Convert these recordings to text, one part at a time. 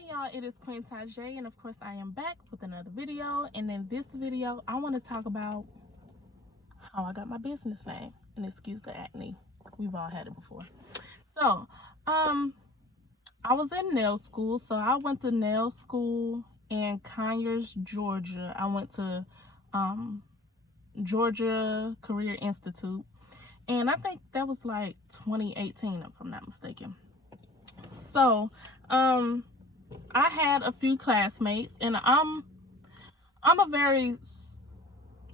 Hey y'all, it is Queen Tajay, and of course I am back with another video. And in this video, I want to talk about how I got my business name. And excuse the acne, we've all had it before. So, I was in nail school, so I went to nail school in Conyers, Georgia. I went to Georgia Career Institute, and I think that was like 2018, if I'm not mistaken. So, I had a few classmates, and I'm a very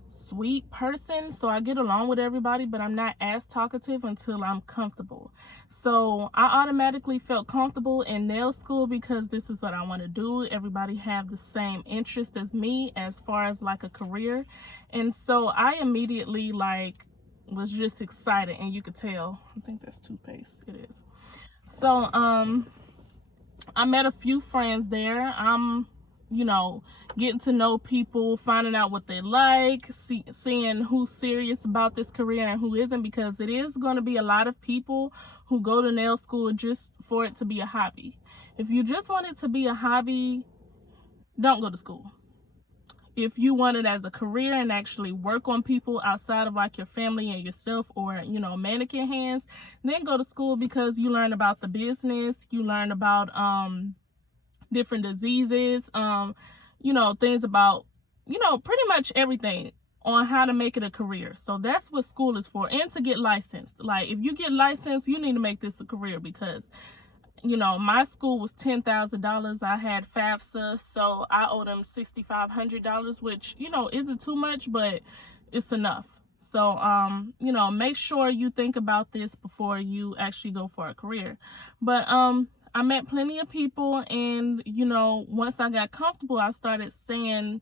sweet person, so I get along with everybody, but I'm not as talkative until I'm comfortable. So I automatically felt comfortable in nail school because this is what I want to do. Everybody have the same interest as me as far as like a career, and so I immediately was just excited, and you could tell. I think that's toothpaste. It is. So I met a few friends there. I'm, getting to know people, finding out what they like, seeing who's serious about this career and who isn't, because it is going to be a lot of people who go to nail school just for it to be a hobby. If you just want it to be a hobby, don't go to school. If you want it as a career and actually work on people outside of like your family and yourself, or mannequin hands, then go to school, because you learn about the business, you learn about different diseases, things about pretty much everything on how to make it a career. So that's what school is for, and to get licensed. Like, if you get licensed, you need to make this a career, because my school was $10,000. I had FAFSA, so I owe them $6,500, which, isn't too much, but it's enough. So, make sure you think about this before you actually go for a career. But, I met plenty of people, and, once I got comfortable, I started saying,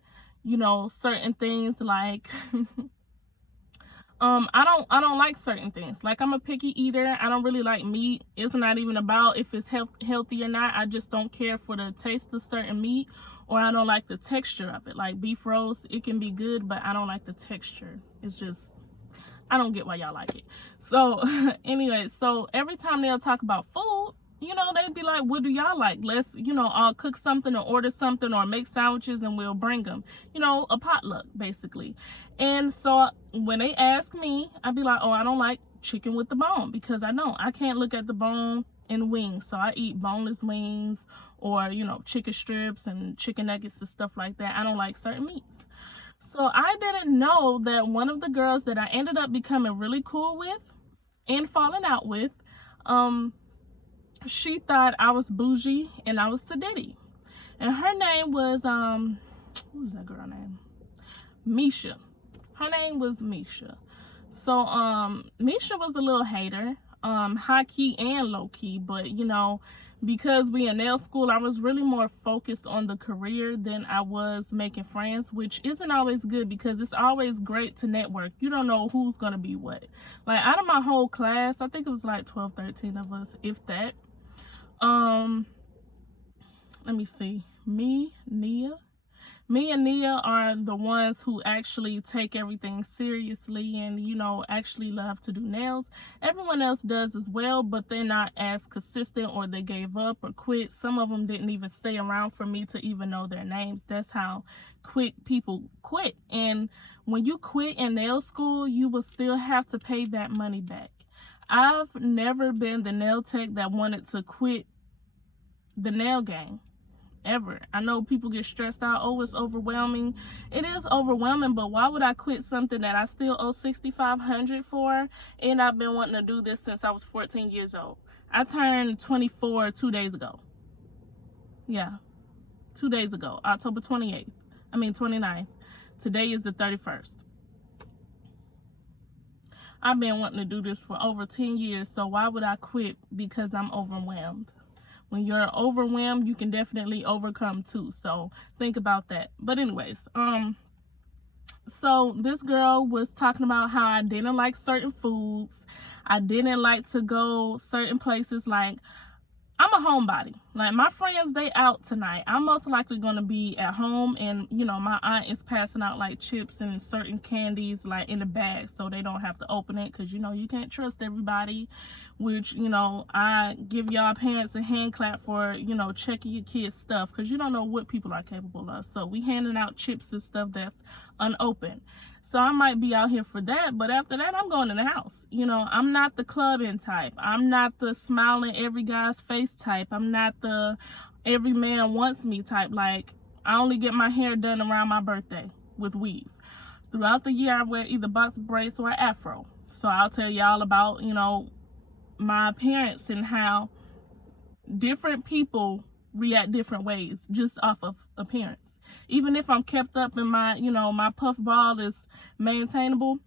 certain things like, I don't like certain things. Like, I'm a picky eater. I don't really like meat. It's not even about if it's healthy or not. I just don't care for the taste of certain meat, or I don't like the texture of it. Like beef roast, it can be good, but I don't like the texture. It's just, I don't get why y'all like it. So anyway, so every time they'll talk about food, they'd be like, what do y'all like? Let's, I'll cook something or order something or make sandwiches and we'll bring them. A potluck, basically. And so when they ask me, I'd be like, oh, I don't like chicken with the bone, because I can't look at the bone in wings. So I eat boneless wings, or, chicken strips and chicken nuggets and stuff like that. I don't like certain meats. So I didn't know that one of the girls that I ended up becoming really cool with and falling out with, she thought I was bougie and I was sedity. And her name was, what was that girl name? Misha. Her name was Misha. So, Misha was a little hater, high key and low key, but, because we in nail school, I was really more focused on the career than I was making friends, which isn't always good, because it's always great to network. You don't know who's going to be what. Like, out of my whole class, I think it was like 12, 13 of us, if that. Let me see. Me and Nia are the ones who actually take everything seriously and, actually love to do nails. Everyone else does as well, but they're not as consistent, or they gave up or quit. Some of them didn't even stay around for me to even know their names. That's how quick people quit. And when you quit in nail school, you will still have to pay that money back. I've never been the nail tech that wanted to quit the nail game, ever. I know people get stressed out. Oh, it's overwhelming. It is overwhelming, but why would I quit something that I still owe $6,500 for? And I've been wanting to do this since I was 14 years old. I turned 24 2 days ago. Yeah, 2 days ago, October 29th. Today is the 31st. I've been wanting to do this for over 10 years, so why would I quit because I'm overwhelmed? When you're overwhelmed, you can definitely overcome too. So think about that. But anyways, so this girl was talking about how I didn't like certain foods. I didn't like to go certain places. Like, I'm a homebody. Like, my friends, they out tonight. I'm most likely going to be at home, and, you know, my aunt is passing out, like, chips and certain candies, like, in the bag, so they don't have to open it, because, you know, you can't trust everybody, which, you know, I give y'all parents a hand clap for, you know, checking your kids' stuff, because you don't know what people are capable of. So we handing out chips and stuff that's unopened. So I might be out here for that, but after that, I'm going in the house. You know, I'm not the clubbing type. I'm not the smiling every guy's face type. I'm not the every man wants me type. Like, I only get my hair done around my birthday with weave. Throughout the year, I wear either box braids or afro. So I'll tell y'all about, you know, my appearance and how different people react different ways just off of appearance. Even if I'm kept up and my, you know, my puff ball is maintainable,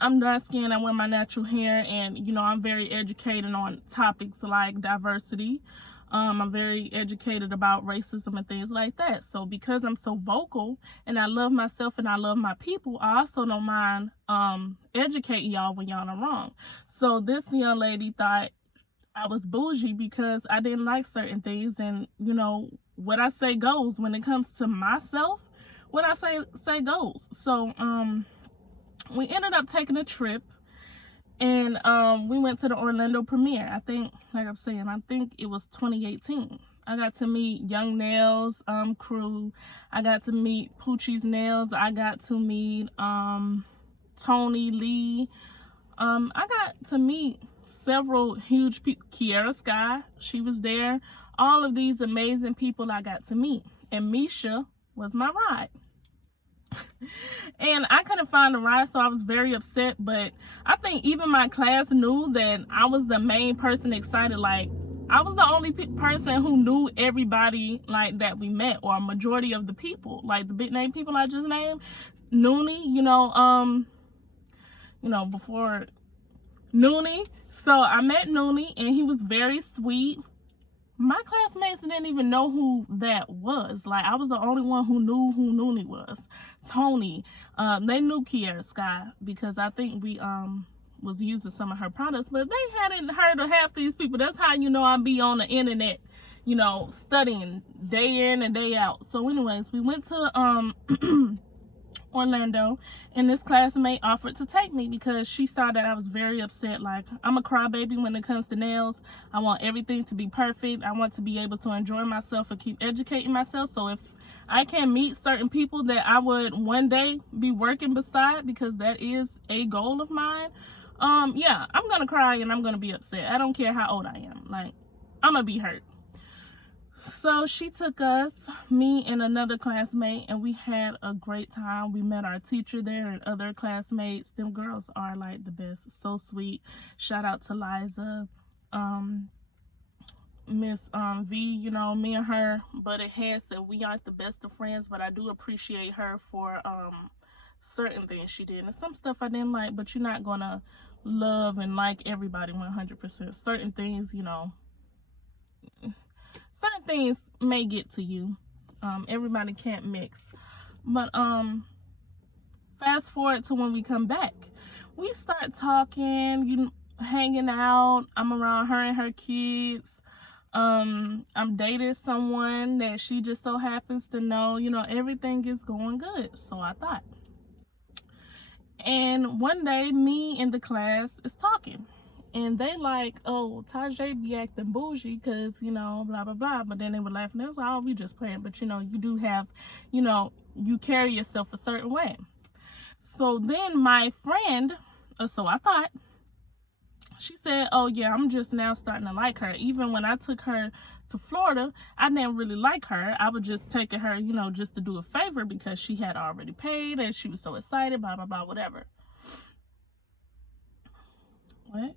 I'm dark skinned, I wear my natural hair, and, you know, I'm very educated on topics like diversity. I'm very educated about racism and things like that. So because I'm so vocal and I love myself and I love my people, I also don't mind educating y'all when y'all are wrong. So this young lady thought I was bougie because I didn't like certain things, and, you know, what I say goes. When it comes to myself, what I say goes. So we ended up taking a trip, and we went to the Orlando premiere. I think, like I'm saying, I think it was 2018. I got to meet Young Nails crew. I got to meet Poochie's Nails. I got to meet Tony Lee. I got to meet several huge people. Kiara Sky, she was there. All of these amazing people I got to meet, and Misha was my ride. And I couldn't find a ride, so I was very upset. But I think even my class knew that I was the main person excited. Like, I was the only person who knew everybody, like, that we met, or a majority of the people, like the big name people I just named. Noonie, you know, before Noonie. So I met Noonie, and he was very sweet. My classmates didn't even know who that was. Like, I was the only one who knew who Noonie was. Tony, they knew Kiara Sky because I think we was using some of her products, but they hadn't heard of half these people. That's how you know I be on the internet, you know, studying day in and day out. So anyways, we went to Orlando, and this classmate offered to take me because she saw that I was very upset. Like, I'm a crybaby when it comes to nails. I want everything to be perfect. I want to be able to enjoy myself and keep educating myself. So if I can meet certain people that I would one day be working beside, because that is a goal of mine, yeah, I'm gonna cry and I'm gonna be upset. I don't care how old I am. Like, I'm gonna be hurt. So she took us, me and another classmate, and we had a great time. We met our teacher there and other classmates. Them girls are like the best, so sweet. Shout out to Liza, Miss V. You know, me and her butted heads, and we aren't the best of friends, but I do appreciate her for certain things she did, and some stuff I didn't like. But you're not gonna love and like everybody 100%. Certain things, you know, certain things may get to you. Everybody can't mix. But fast forward to when we come back, we start talking, hanging out. I'm around her and her kids. I'm dating someone that she just so happens to know. You know, everything is going good, so I thought. And one day, me and the class is talking, and they like, oh, Tajay be acting bougie because, you know, blah, blah, blah. But then they were laughing. They was like, oh, we just playing. But, you know, you do have, you know, you carry yourself a certain way. So then my friend, or so I thought, she said, oh, yeah, I'm just now starting to like her. Even when I took her to Florida, I didn't really like her. I was just taking her, you know, just to do a favor because she had already paid and she was so excited, blah, blah, blah, whatever. What?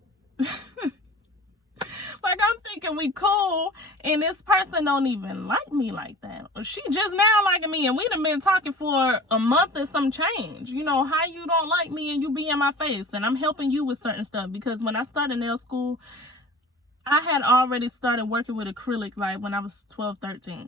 Like, I'm thinking we cool, and this person don't even like me like that. Or she just now liking me, and we done been talking for a month and some change. You know, how you don't like me and you be in my face, and I'm helping you with certain stuff. Because when I started nail school, I had already started working with acrylic, like, when I was 12, 13.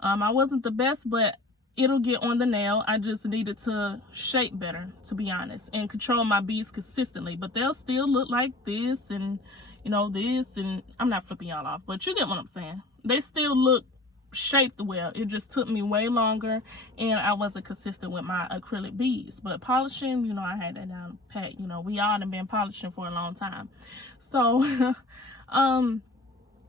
I wasn't the best, but it'll get on the nail. I just needed to shape better, to be honest, and control my beads consistently. But they'll still look like this, and you know, this, and I'm not flipping y'all off, but you get what I'm saying. They still look shaped well. It just took me way longer, and I wasn't consistent with my acrylic beads. But polishing, you know, I had that down pat. You know, we all have been polishing for a long time. So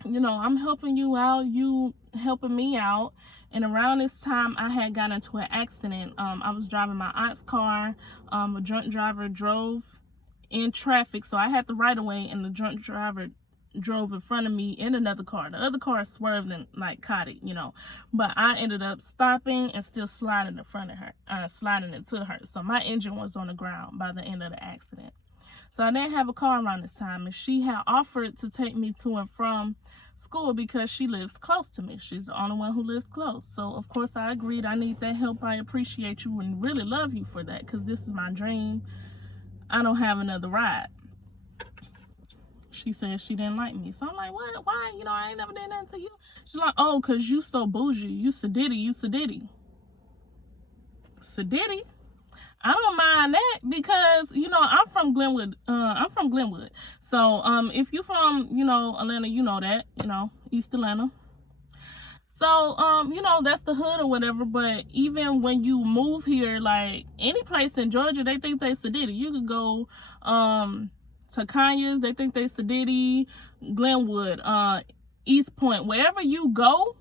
you know, I'm helping you out, you helping me out. And around this time, I had gotten into an accident. I was driving my aunt's car. A drunk driver drove in traffic, so I had the right of way, and the drunk driver drove in front of me in another car. The other car swerved and like caught it, you know, but I ended up stopping and still sliding in front of her, sliding into her. So my engine was on the ground by the end of the accident. So I didn't have a car around this time, and she had offered to take me to and from school because she lives close to me. She's the only one who lives close. So of course I agreed. I need that help. I appreciate you and really love you for that, because this is my dream. I don't have another ride. She said she didn't like me. So I'm like, what? Why? You know, I ain't never did nothing to you. She's like, oh, because you so bougie. You sadiddy. You sadiddy. Sadiddy? I don't mind that, because, you know, I'm from Glenwood. So if you from, you know, Atlanta, you know that, you know, East Atlanta. So you know, that's the hood or whatever. But even when you move here, like any place in Georgia, they think they sadiddy. You could go to Kanye's, they think they sadiddy. Glenwood, East Point, wherever you go,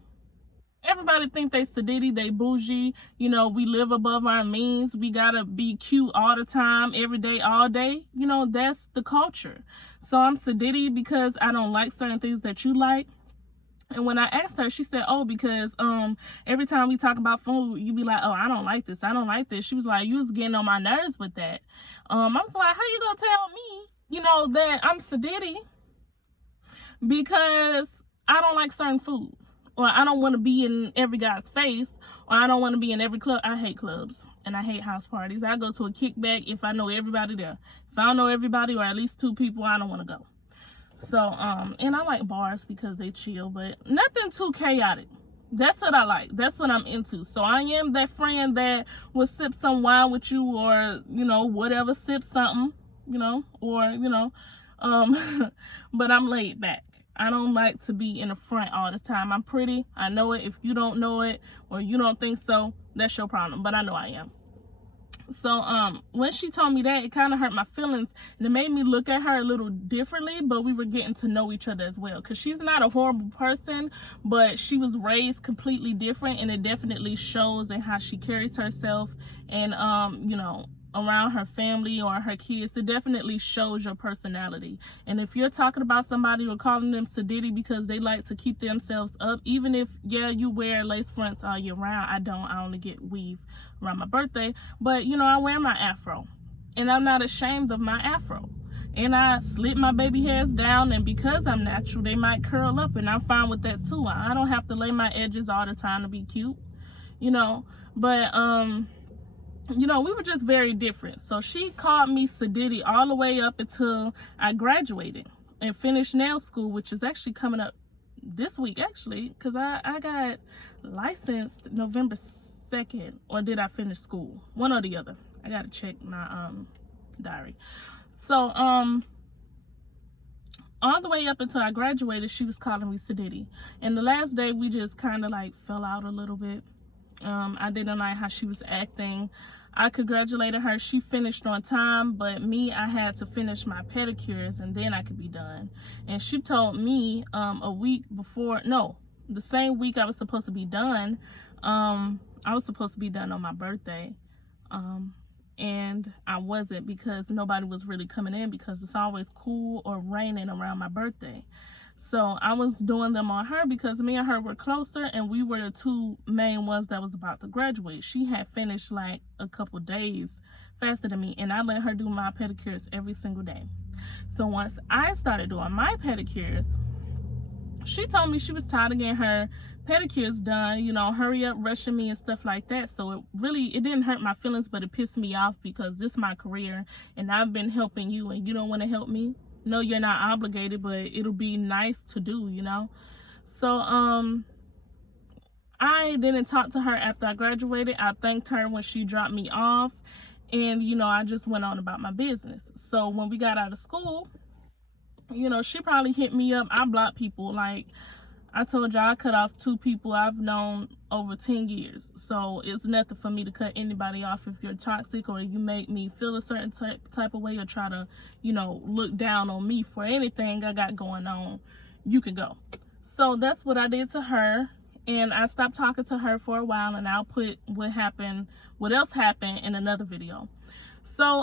everybody think they sadiddy, they bougie. You know, we live above our means. We gotta be cute all the time, every day, all day. You know, that's the culture. So I'm sadiddy because I don't like certain things that you like. And when I asked her, she said, oh, because every time we talk about food, you be like, oh, I don't like this, I don't like this. She was like, you was getting on my nerves with that. I was like, how you gonna tell me, you know, that I'm sadiddy because I don't like certain food, or I don't want to be in every guy's face, or I don't want to be in every club. I hate clubs and I hate house parties. I go to a kickback if I know everybody there. If I don't know everybody, or at least 2 people, I don't want to go. So and I like bars because they chill, but nothing too chaotic. That's what I like. That's what I'm into. So I am that friend that will sip some wine with you, or, you know, whatever, sip something, you know, or, you know, but I'm laid back. I don't like to be in the front all the time. I'm pretty. I know it. If you don't know it, or you don't think so, that's your problem. But I know I am. So when she told me that, it kind of hurt my feelings, and it made me look at her a little differently. But we were getting to know each other as well, because she's not a horrible person, but she was raised completely different, and it definitely shows in how she carries herself, and you know, around her family or her kids. It definitely shows your personality. And if you're talking about somebody or calling them sadiddy because they like to keep themselves up, even if, yeah, you wear lace fronts all year round, I don't. I only get weave around my birthday, but you know, I wear my afro, and I'm not ashamed of my afro, and I slip my baby hairs down, and because I'm natural, they might curl up, and I'm fine with that too. I don't have to lay my edges all the time to be cute, you know. But you know, we were just very different. So she called me sadiddy all the way up until I graduated and finished nail school, which is actually coming up this week, actually, because I got licensed November 2nd, or did I finish school? One or the other. I gotta check my diary. So all the way up until I graduated, she was calling me sadiddy, and the last day we just kind of like fell out a little bit. I didn't like how she was acting. I congratulated her. She finished on time, but me, I had to finish my pedicures and then I could be done. And she told me a week before, no, the same week I was supposed to be done. I was supposed to be done on my birthday. And I wasn't, because nobody was really coming in, because it's always cool or raining around my birthday. So I was doing them on her because me and her were closer, and we were the 2 main ones that was about to graduate. She had finished like a couple days faster than me, and I let her do my pedicures every single day. So once I started doing my pedicures, she told me she was tired of getting her pedicures done, you know, hurry up, rushing me and stuff like that. So it didn't hurt my feelings, but it pissed me off, because this is my career and I've been helping you, and you don't want to help me. No, you're not obligated, but it'll be nice to do, you know. So I didn't talk to her after I graduated. I thanked her when she dropped me off, and you know, I just went on about my business. So when we got out of school, You know, she probably hit me up. I block people. Like I told y'all, I cut off 2 people I've known over 10 years. So it's nothing for me to cut anybody off. If you're toxic or you make me feel a certain type of way or try to, you know, look down on me for anything I got going on, you can go. So that's what I did to her. And I stopped talking to her for a while, and I'll put what else happened in another video. So,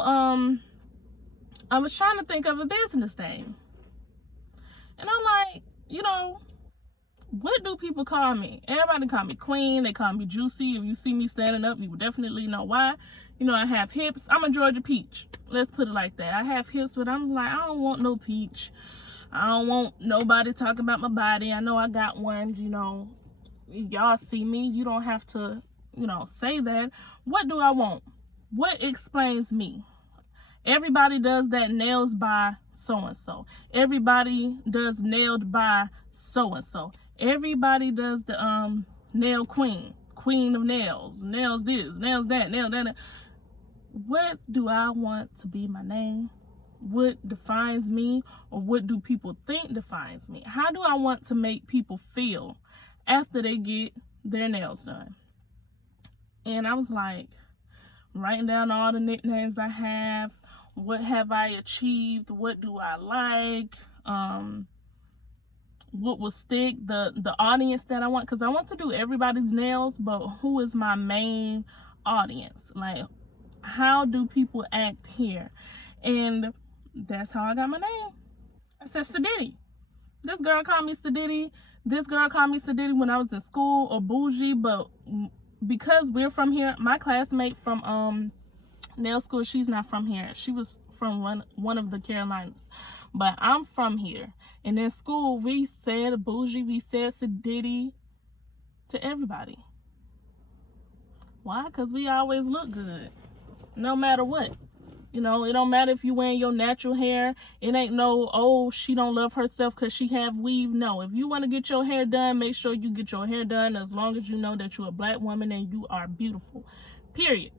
I was trying to think of a business name. And I'm like, you know, what do people call me? Everybody call me Queen. They call me Juicy. If you see me standing up, you will definitely know why. You know, I have hips. I'm a Georgia peach. Let's put it like that. I have hips, but I'm like, I don't want no peach. I don't want nobody talking about my body. I know I got one, you know. Y'all see me. You don't have to, you know, say that. What do I want? What explains me? Everybody does that nails by so-and-so. Everybody does nailed by so-and-so. Everybody does the nail queen of nails. Nails this, nails that, nail that. What do I want to be my name? What defines me, or what do people think defines me? How do I want to make people feel after they get their nails done? And I was like, writing down all the nicknames I have. What have I achieved? What do I like? What will stick? The audience that I want, because I want to do everybody's nails, but who is my main audience? Like, how do people act here? And that's how I got my name. I said Sadiddy. This girl called me Sadiddy. This girl called me Sadiddy when I was in school, or Bougie, but because we're from here, my classmate from nail school, she's not from here. She was from one of the Carolinas, but I'm from here. And in school, we said Bougie, we said Sadiddy to everybody. Why? Because we always look good, no matter what. You know, it don't matter if you wearing your natural hair. It ain't no, oh, she don't love herself because she have weave. No, if you want to get your hair done, make sure you get your hair done, as long as you know that you're a black woman and you are beautiful, period.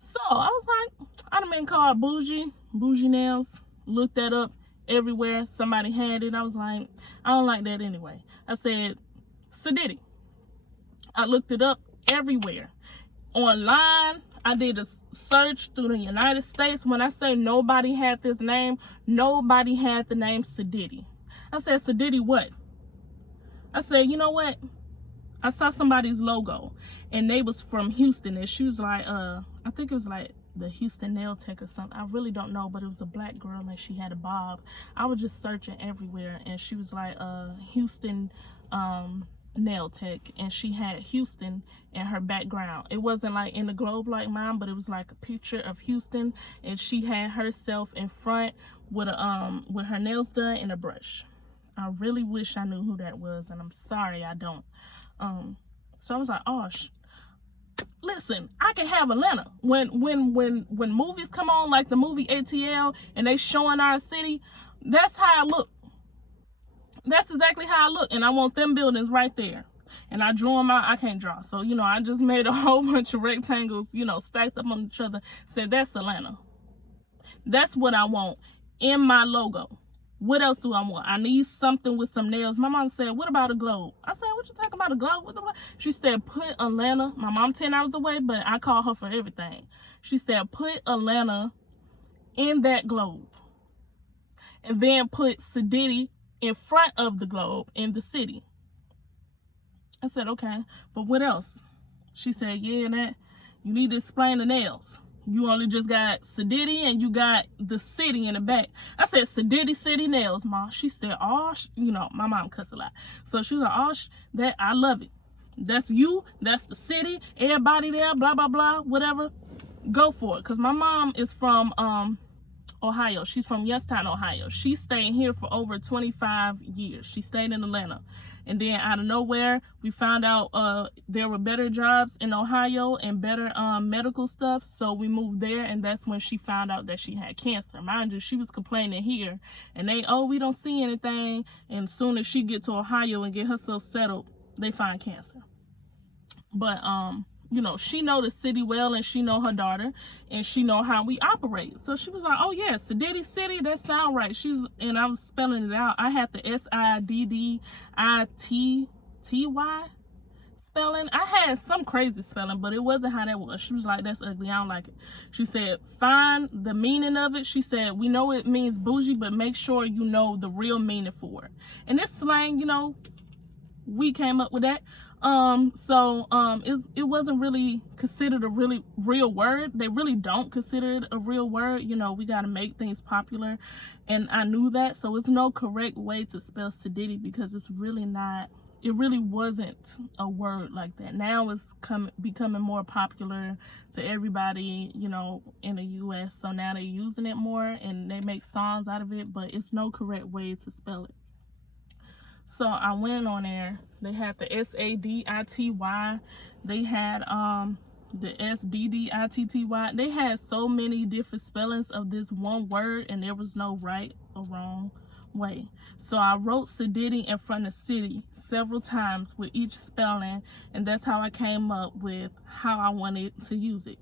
So I was like, I done been called Bougie nails. Looked that up everywhere. Somebody had it. I was like, I don't like that anyway. I said Sadiddy. I looked it up everywhere. Online, I did a search through the United States. When I say nobody had this name, nobody had the name Sadiddy. I said, Sadiddy what? I said, you know what? I saw somebody's logo, and they was from Houston, and she was like, I think it was like the Houston Nail Tech or something. I really don't know, but it was a black girl, and she had a bob. I was just searching everywhere, and she was like, Houston Nail Tech, and she had Houston in her background. It wasn't like in the globe like mine, but it was like a picture of Houston, and she had herself in front with her nails done and a brush. I really wish I knew who that was, and I'm sorry I don't. So I was like, oh, listen, I can have Atlanta. When movies come on, like the movie ATL, and they showing our city, that's how I look. That's exactly how I look, and I want them buildings right there. And I drew them out. I can't draw, so you know, I just made a whole bunch of rectangles, you know, stacked up on each other. Said that's Atlanta. That's what I want in my logo. What else do I want? I need something with some nails. My mom said, what about a globe? I said, what you talking about, a globe? She said, put Atlanta. My mom 10 hours away, but I call her for everything. She said, put Atlanta in that globe. And then put Sadiddy in front of the globe in the city. I said, okay, but what else? She said, yeah, that you need to explain the nails. You only just got Sadiddy and you got the city in the back. I said, Sadiddy City Nails, Ma. She said, oh, you know, my mom cussed a lot. So she was like, oh, that, I love it. That's you. That's the city. Everybody there, blah, blah, blah, whatever. Go for it. Because my mom is from Ohio. She's from Youngstown, Ohio. She stayed here for over 25 years. She stayed in Atlanta. And then out of nowhere, we found out there were better jobs in Ohio and better medical stuff. So we moved there, and that's when she found out that she had cancer. Mind you, she was complaining here, and they, oh, we don't see anything. And as soon as she get to Ohio and get herself settled, they find cancer. But you know, she know the city well, and she know her daughter, and she know how we operate. So she was like, oh yes, Sididdy City, that sound right. And I was spelling it out. I had the Siddity spelling. I had some crazy spelling, but it wasn't how that was. She was like, that's ugly, I don't like it. She said, find the meaning of it. She said, we know it means bougie, but make sure you know the real meaning for it. And this slang, you know, we came up with that. It wasn't really considered a really real word. They really don't consider it a real word. You know, we got to make things popular, and I knew that. So it's no correct way to spell Sididity, because it's really not, it really wasn't a word like that. Now it's becoming more popular to everybody, you know, in the US. So now they're using it more, and they make songs out of it, but it's no correct way to spell it. So I went on there. They had the Sadity. They had the Sdditty. They had so many different spellings of this one word, and there was no right or wrong way. So I wrote Sididity in front of city several times with each spelling, and that's how I came up with how I wanted to use it.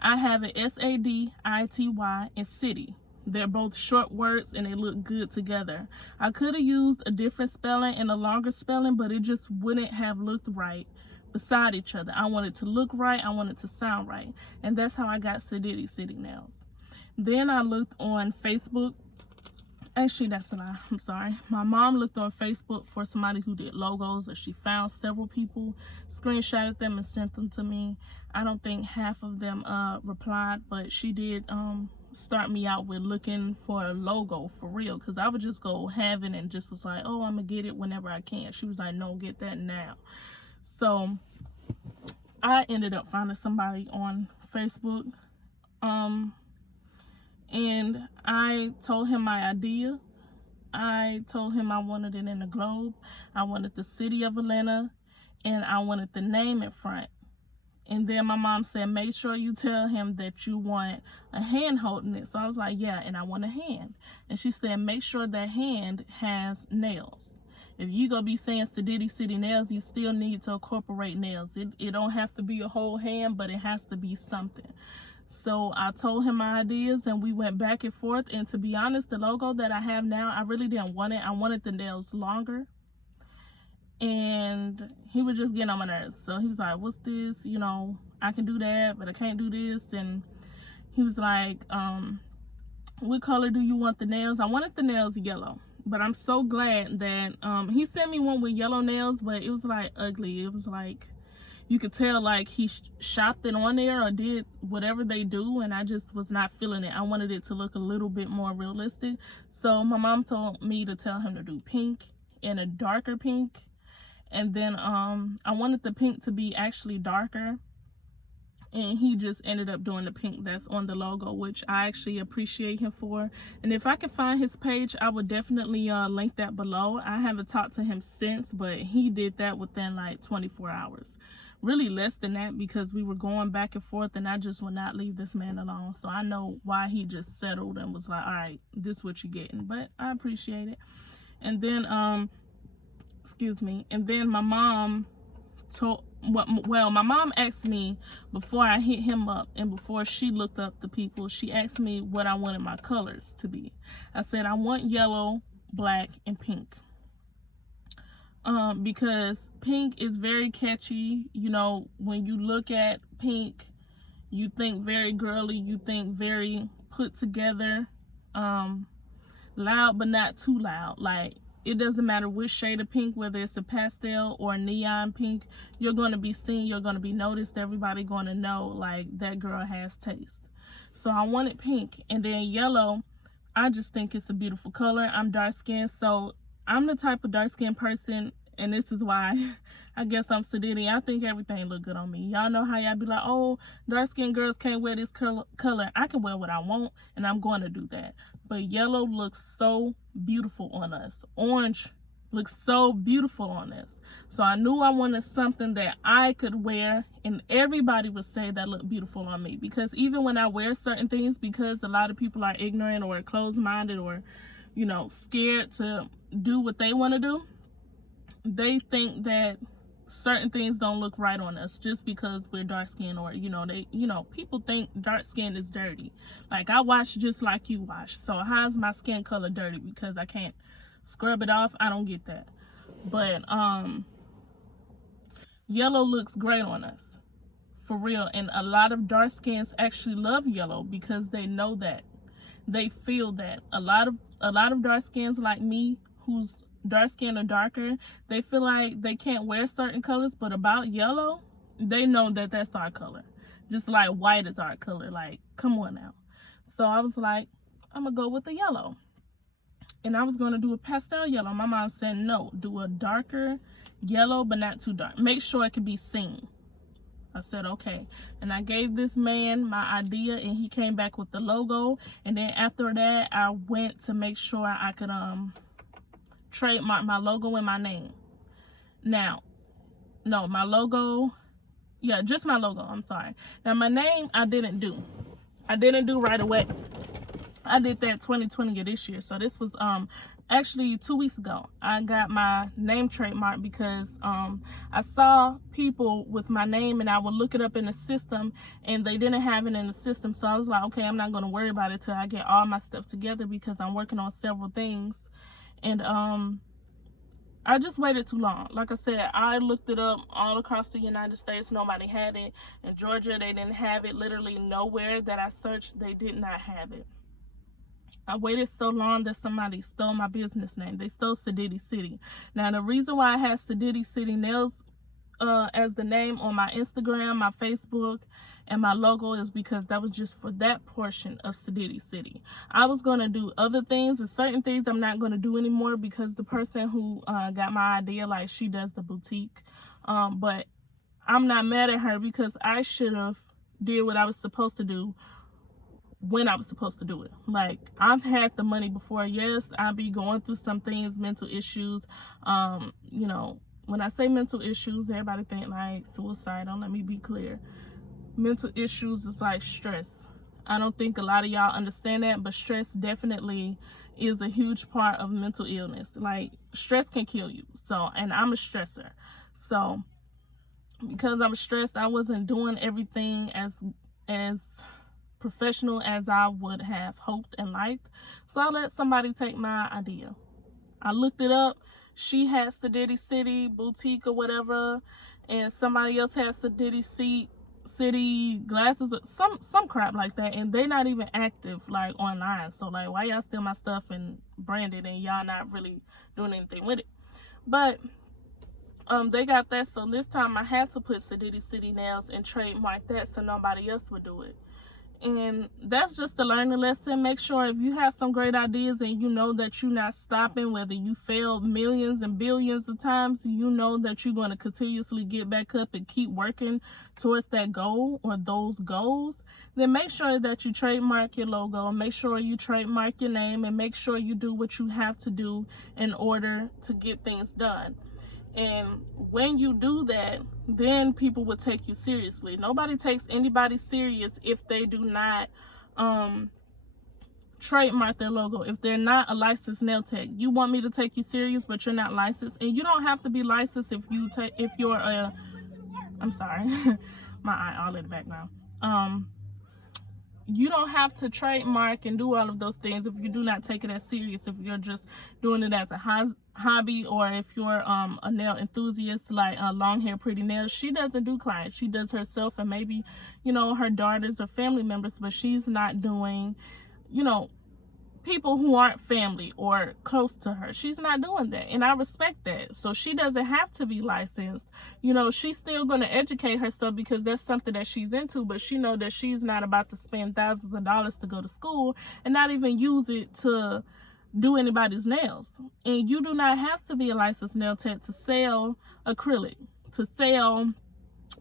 I have an Sadity and city. They're both short words, and they look good together. I could have used a different spelling and a longer spelling, but it just wouldn't have looked right beside each other. I want it to look right. I want it to sound right. And that's how I got Sididity City Nails. Then I looked on Facebook. Actually, that's a lie. I'm sorry. My mom looked on Facebook for somebody who did logos, and she found several people, screenshotted them and sent them to me. I don't think half of them replied, but she did start me out with looking for a logo for real, because I would just go have it and just was like, oh, I'm gonna get it whenever I can. She was like, no, get that now. So I ended up finding somebody on Facebook, and I told him my idea. I told him I wanted it in the globe, I wanted the city of Atlanta, and I wanted the name in front. And then my mom said, make sure you tell him that you want a hand holding it. So I was like, yeah, and I want a hand. And she said, make sure that hand has nails. If you gonna be saying Sididity City Nails, you still need to incorporate nails. It don't have to be a whole hand, but it has to be something. So I told him my ideas, and we went back and forth. And to be honest, the logo that I have now, I really didn't want it. I wanted the nails longer. And he was just getting on my nerves. So he was like, what's this? You know, I can do that, but I can't do this. And he was like, what color do you want the nails? I wanted the nails yellow. But I'm so glad that he sent me one with yellow nails, but it was like ugly. It was like, you could tell like he shopped it on there or did whatever they do, and I just was not feeling it. I wanted it to look a little bit more realistic. So my mom told me to tell him to do pink and a darker pink. And then I wanted the pink to be actually darker, and he just ended up doing the pink that's on the logo, which I actually appreciate him for. And if I can find his page, I would definitely link that below. I haven't talked to him since, but he did that within like 24 hours. Really less than that, because we were going back and forth, and I just would not leave this man alone. So I know why he just settled and was like, all right, this is what you're getting. But I appreciate it. And then and then my mom my mom asked me before I hit him up, and before she looked up the people, she asked me what I wanted my colors to be. I said I want yellow, black, and pink, because pink is very catchy. You know, when you look at pink, you think very girly, you think very put together, loud but not too loud. Like, it doesn't matter which shade of pink, whether it's a pastel or a neon pink, you're going to be seen, you're going to be noticed, everybody going to know like that girl has taste. So I wanted pink. And then yellow, I just think it's a beautiful color. I'm dark skinned, so I'm the type of dark skinned person, and this is why I guess I'm Sididity. I think everything look good on me. Y'all know how y'all be like, oh, dark skinned girls can't wear this color. I can wear what I want, and I'm going to do that. But yellow looks so beautiful on us. Orange looks so beautiful on us. So I knew I wanted something that I could wear, and everybody would say that looked beautiful on me. Because even when I wear certain things, because a lot of people are ignorant or closed-minded or, you know, scared to do what they want to do, they think that certain things don't look right on us just because we're dark skinned, or people think dark skin is dirty. Like, I wash just like you wash, so how's my skin color dirty because I can't scrub it off? I don't get that. But yellow looks great on us, for real. And a lot of dark skins actually love yellow because they know that, they feel that. A lot of dark skins like me, who's dark skin or darker, they feel like they can't wear certain colors, but about yellow, they know that that's our color. Just like white is our color. Like, come on now. So I was like, I'm gonna go with the yellow. And I was gonna do a pastel yellow. My mom said no, do a darker yellow, but not too dark. Make sure it can be seen. I said, okay. And I gave this man my idea, and he came back with the logo. And then after that, I went to make sure I could trademark my logo and my name. Now, no, my logo, yeah, just my logo, I'm sorry. Now, my name, I didn't do right away. I did that 2020 of this year. So this was actually 2 weeks ago. I got my name trademark because I saw people with my name, and I would look it up in the system, and they didn't have it in the system. So I was like, okay, I'm not going to worry about it till I get all my stuff together, because I'm working on several things. And I just waited too long. Like I said, I looked it up all across the United States. Nobody had it. In Georgia, they didn't have it. Literally nowhere that I searched, they did not have it. I waited so long that somebody stole my business name. They stole Sadiddy City. Now, the reason why I had Sadiddy City Nails as the name on my Instagram, my Facebook, and my logo is because that was just for that portion of Sadiddy City. I was going to do other things, and certain things I'm not going to do anymore because the person who got my idea, like, she does the boutique. But I'm not mad at her because I should have did what I was supposed to do when I was supposed to do it. Like, I've had the money before. Yes, I be going through some things, mental issues. When I say mental issues, everybody think like suicide. Don't let me be clear. Mental issues is like stress. I don't think a lot of y'all understand that, but stress definitely is a huge part of mental illness. Like, stress can kill you. So, and I'm a stressor. So, because I was stressed, I wasn't doing everything as professional as I would have hoped and liked. So I let somebody take my idea. I looked it up. She had Sadiddy City Boutique or whatever, and somebody else had Sadiddy City Glasses or some crap like that, and they not even active like online. So like, why y'all steal my stuff and brand it and y'all not really doing anything with it? But they got that. So this time I had to put Sadiddy City Nails and trademark that so nobody else would do it. And that's just a learning lesson. Make sure if you have some great ideas and you know that you're not stopping, whether you failed millions and billions of times, you know that you're going to continuously get back up and keep working towards that goal or those goals, then make sure that you trademark your logo, make sure you trademark your name, and make sure you do what you have to do in order to get things done. And when you do that, then people will take you seriously. Nobody takes anybody serious if they do not trademark their logo. If they're not a licensed nail tech, you want me to take you serious, but you're not licensed. And you don't have to be licensed if you're a, I'm sorry, my eye all in the background. You don't have to trademark and do all of those things if you do not take it as serious. If you're just doing it as a hobby, or if you're a nail enthusiast like Long Hair Pretty Nails. She doesn't do clients. She does herself and maybe, her daughters or family members, but she's not doing, people who aren't family or close to her. She's not doing that, and I respect that. So she doesn't have to be licensed. She's still going to educate herself because that's something that she's into, but she know that she's not about to spend thousands of dollars to go to school and not even use it to do anybody's nails. And you do not have to be a licensed nail tech to sell acrylic, to sell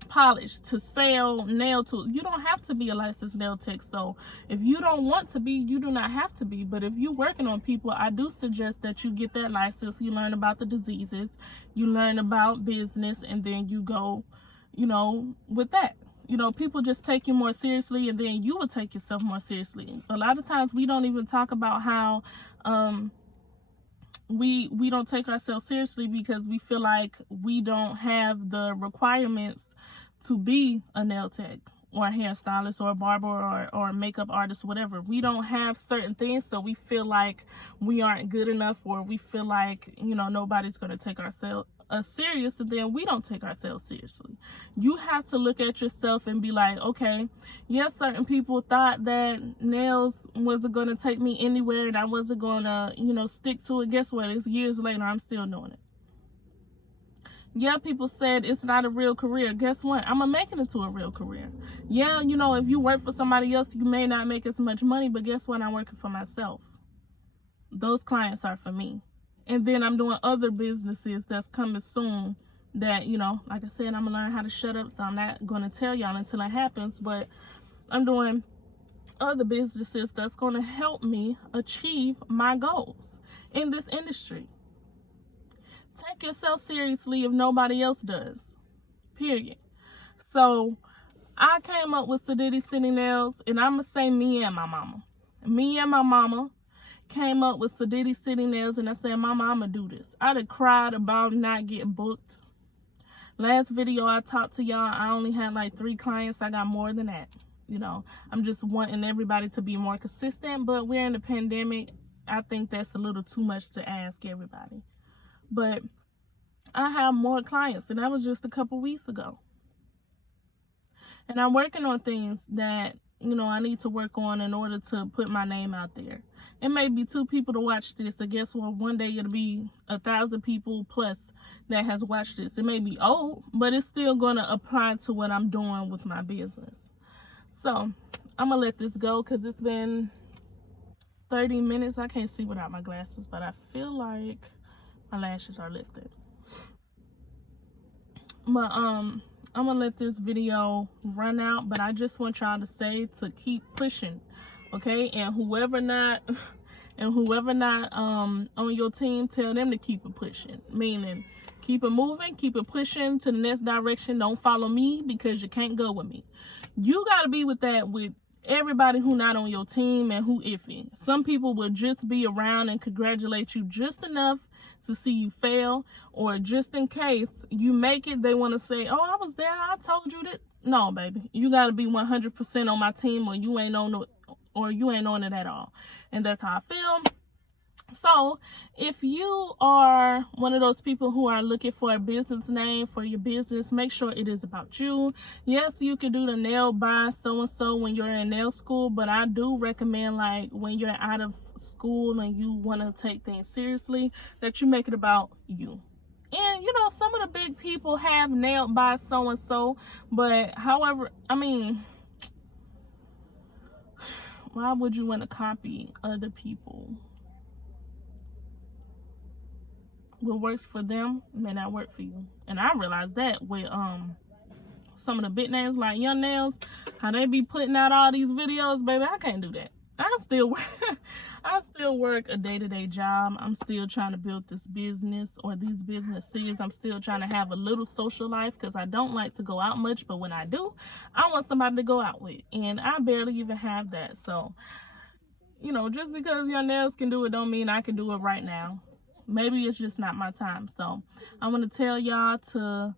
polish, to sell nail tools. You don't have to be a licensed nail tech. So if you don't want to be, you do not have to be. But if you're working on people, I do suggest that you get that license. You learn about the diseases, you learn about business, and then you go, with that. People just take you more seriously, and then you will take yourself more seriously. A lot of times we don't even talk about how we don't take ourselves seriously because we feel like we don't have the requirements to be a nail tech or a hairstylist or a barber or a makeup artist, whatever. We don't have certain things, so we feel like we aren't good enough, or we feel like, you know, nobody's going to take ourselves serious, and then we don't take ourselves seriously. You have to look at yourself and be like, okay, yes, certain people thought that nails wasn't going to take me anywhere and I wasn't going to, you know, stick to it. Guess what? It's years later, I'm still doing it. Yeah, people said it's not a real career. Guess what? I'm going to make it into a real career. Yeah, you know, if you work for somebody else, you may not make as much money, but guess what? I'm working for myself. Those clients are for me. And then I'm doing other businesses that's coming soon that, you know, like I said, I'm going to learn how to shut up, so I'm not going to tell y'all until it happens, but I'm doing other businesses that's going to help me achieve my goals in this industry. Take yourself seriously if nobody else does, period. So I came up with Sadiddy City Nails, and I'm going to say me and my mama came up with Sadiddy City Nails, and I said, Mama, I'm going to do this. I'd have cried about not getting booked. Last video I talked to y'all, I only had like 3 clients. I got more than that. You know, I'm just wanting everybody to be more consistent, but we're in the pandemic. I think that's a little too much to ask everybody. But I have more clients, and that was just a couple weeks ago. And I'm working on things that, you know, I need to work on in order to put my name out there. It may be 2 people to watch this. I guess, well, one day it'll be 1,000 people plus that has watched this. It may be old, but it's still going to apply to what I'm doing with my business. So I'm going to let this go because it's been 30 minutes. I can't see without my glasses, but I feel like my lashes are lifted. But I'm gonna let this video run out, but I just want y'all to say to keep pushing, okay? And whoever not on your team, tell them to keep it pushing, meaning keep it moving, keep it pushing to the next direction. Don't follow me because you can't go with me. You got to be with everybody who not on your team and who iffy. Some people will just be around and congratulate you just enough to see you fail, or just in case you make it, they want to say, oh, I was there, I told you that. No, baby, you got to be 100% on my team, or you ain't on it at all. And that's how I feel. So if you are one of those people who are looking for a business name for your business, make sure it is about you. Yes, you can do the nail by so-and-so when you're in nail school, but I do recommend, like, when you're out of school and you want to take things seriously, that you make it about you. And, you know, some of the big people have nailed by so-and-so, but however, I mean, why would you want to copy other people? What works for them may not work for you. And I realized that with some of the big names like Young Nails, how they be putting out all these videos, baby, I can't do that. I still work a day-to-day job. I'm still trying to build this business or these businesses. I'm still trying to have a little social life because I don't like to go out much, but when I do, I want somebody to go out with, and I barely even have that. So, you know, just because Young Nails can do it don't mean I can do it right now. Maybe it's just not my time. So I want to tell y'all to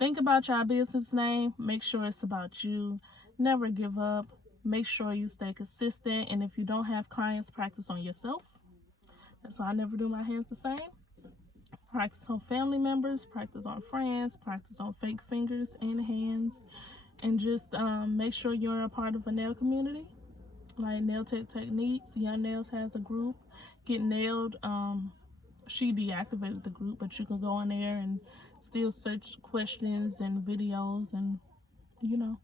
think about your business name. Make sure it's about you. Never give up. Make sure you stay consistent. And if you don't have clients, practice on yourself. That's why I never do my hands the same. Practice on family members. Practice on friends. Practice on fake fingers and hands. And just make sure you're a part of a nail community. Like Nail Tech Techniques. Young Nails has a group. Get Nailed. She deactivated the group, but you can go in there and still search questions and videos, and, you know,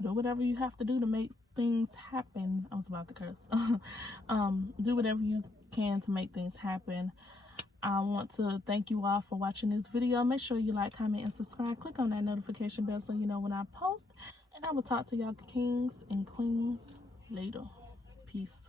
do whatever you have to do to make things happen. I was about to curse. Do whatever you can to make things happen. I want to thank you all for watching this video. Make sure you like, comment, and subscribe. Click on that notification bell so you know when I post. And I will talk to y'all kings and queens later. Peace.